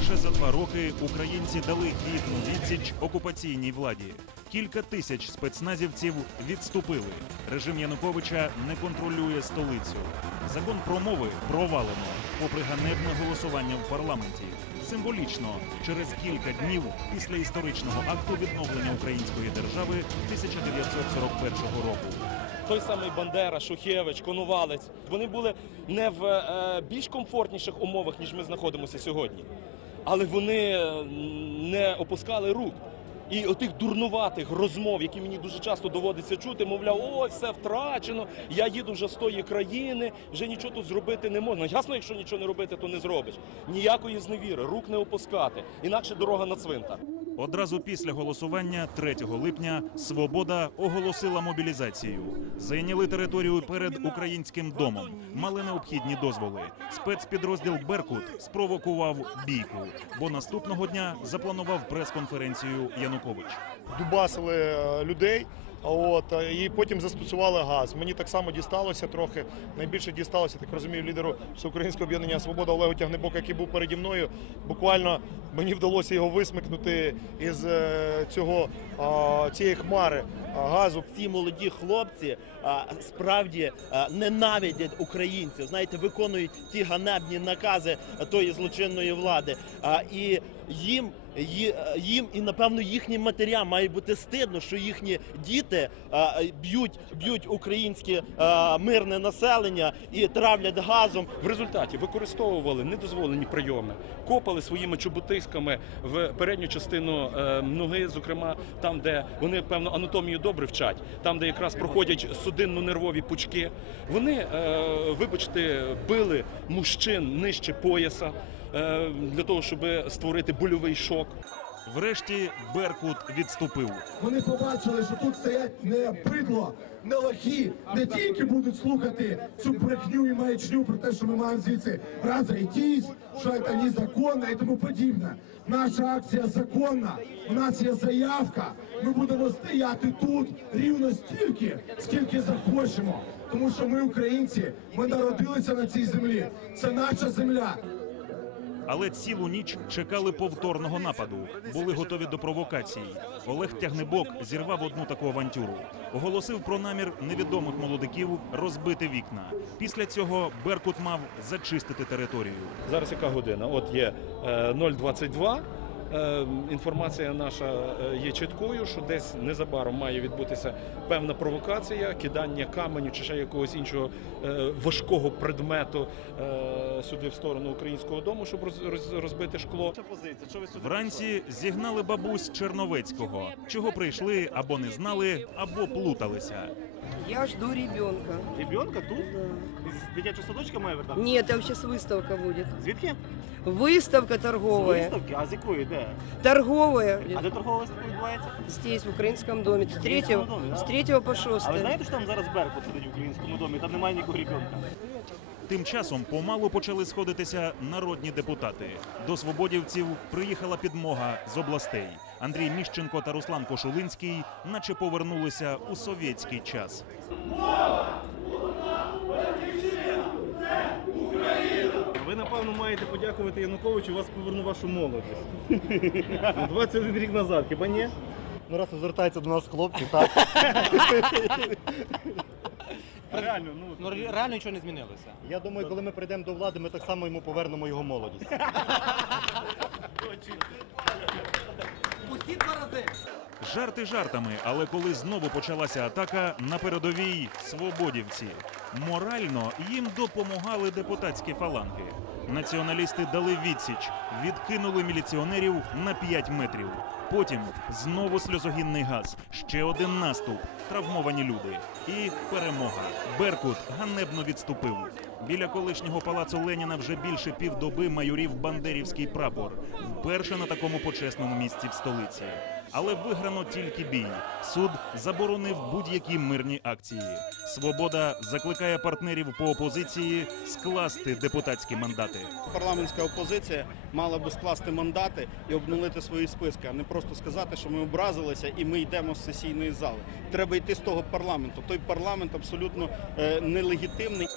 Майже за два роки українці дали гідну відсіч окупаційній владі. Кілька тисяч спецназівців відступили. Режим Януковича не контролює столицю. Закон про мови провалено попри ганебне голосування в парламенті. Символічно через кілька днів після історичного акту відновлення української держави 1941 року. Той самий Бандера, Шухевич, Конувалець вони були не в е, е, більш комфортніших умовах ніж ми знаходимося сьогодні але вони е, не опускали рук. І отих дурнуватих розмов, які мені дуже часто доводиться чути, мовляв, ой, все втрачено. Я їду вже з тої країни, вже нічого тут зробити не можна. Ясно, якщо нічого не робити, то не зробиш. Ніякої зневіри, рук не опускати, інакше дорога на цвинтар. Одразу після голосування, 3 липня, свобода оголосила мобілізацію. Зайняли територію перед українським домом, мали необхідні дозволи. Спецпідрозділ Беркут спровокував бійку, бо наступного дня запланував прес-конференцію Янукович. Дубасили е, людей. От е, і потім застосували газ. Мені так само дісталося трохи. Найбільше дісталося, так розумію, лідеру всеукраїнського об'єднання Свобода Олегу Тягнебок, який був переді мною. Буквально мені вдалося його висмикнути із е, цього цієї хмари газу. Ці молоді хлопці справді ненавидять українців. Знаєте, виконують ті ганебні накази тої злочинної влади. І їм е, їм і напевно їхнім матерям має бути стидно, що їхні діти е, б'ють б'ють українське е, мирне населення і травлять газом. В результаті використовували недозволені прийоми, копали своїми чоботисками в передню частину ноги, зокрема там, де вони певно анатомію добре вчать, там де якраз проходять судинно-нервові пучки. Вони, вибачте, били мужчин нижче пояса. Е, для того, щоб створити больовий шок. Врешті Беркут відступив. Вони побачили, що тут стоять не придло, не лохи, не тільки будуть слухати цю брехню і маячню про те, що ми маємо звідси розійтись, що це незаконно і тому подібне. Наша акція законна. У нас є заявка. Ми будемо стояти тут рівно стільки, скільки захочемо. Тому що ми українці, ми народилися на цій землі. Це наша земля але цілу ніч чекали повторного нападу, були готові до провокації. Олег Тягнебок зірвав одну таку авантюру. Оголосив про намір невідомих молодиків розбити вікна. Після цього Беркут мав зачистити територію. Зараз яка година? От є е, 0,22. Ем, інформація наша е, є чіткою, що десь незабаром має відбутися певна провокація, кидання каменю чи ще якогось іншого е, важкого предмету е, сюди в сторону українського дому, щоб розбити шкло. вранці зігнали бабусь Черновецького, чого прийшли або не знали, або плуталися. Я жду ребенка. Ребенка тут? Да. Из дитячого садочка має вертати? Ні, там зараз виставка буде. Звідки? Виставка торговая. Виставки? А з якої де? Торговая. А де торгова виставка відбувається? Здесь, в українському домі. З 3, з 3 по 6. А ви знаєте, що там зараз Беркут сидить в українському домі? Там немає нікого ребенка. Тим часом помалу почали сходитися народні депутати. До свободівців приїхала підмога з областей. Андрій Міщенко та Руслан Кошулинський, наче повернулися у совєтський час. напевно, маєте подякувати Януковичу, вас поверну вашу молодість. 21 ну, рік назад, хіба ні? Ну, раз звертається до нас хлопці, так. Реально, ну, Ну реально нічого не змінилося. Я думаю, коли ми прийдемо до влади, ми так само йому повернемо його молодість. Усі два рази. Жарти жартами, але коли знову почалася атака на передовій свободівці. Морально їм допомагали депутатські фаланги. Націоналісти дали відсіч, відкинули міліціонерів на 5 метрів. Потім знову сльозогінний газ, ще один наступ, травмовані люди. І перемога. Беркут ганебно відступив. Біля колишнього палацу Леніна вже більше півдоби майорів Бандерівський прапор. Вперше на такому почесному місці в столиці але виграно тільки бій. Суд заборонив будь-які мирні акції. Свобода закликає партнерів по опозиції скласти депутатські мандати. Парламентська опозиція мала би скласти мандати і обнулити свої списки, а не просто сказати, що ми образилися і ми йдемо з сесійної зали. Треба йти з того парламенту. Той парламент абсолютно е, нелегітимний.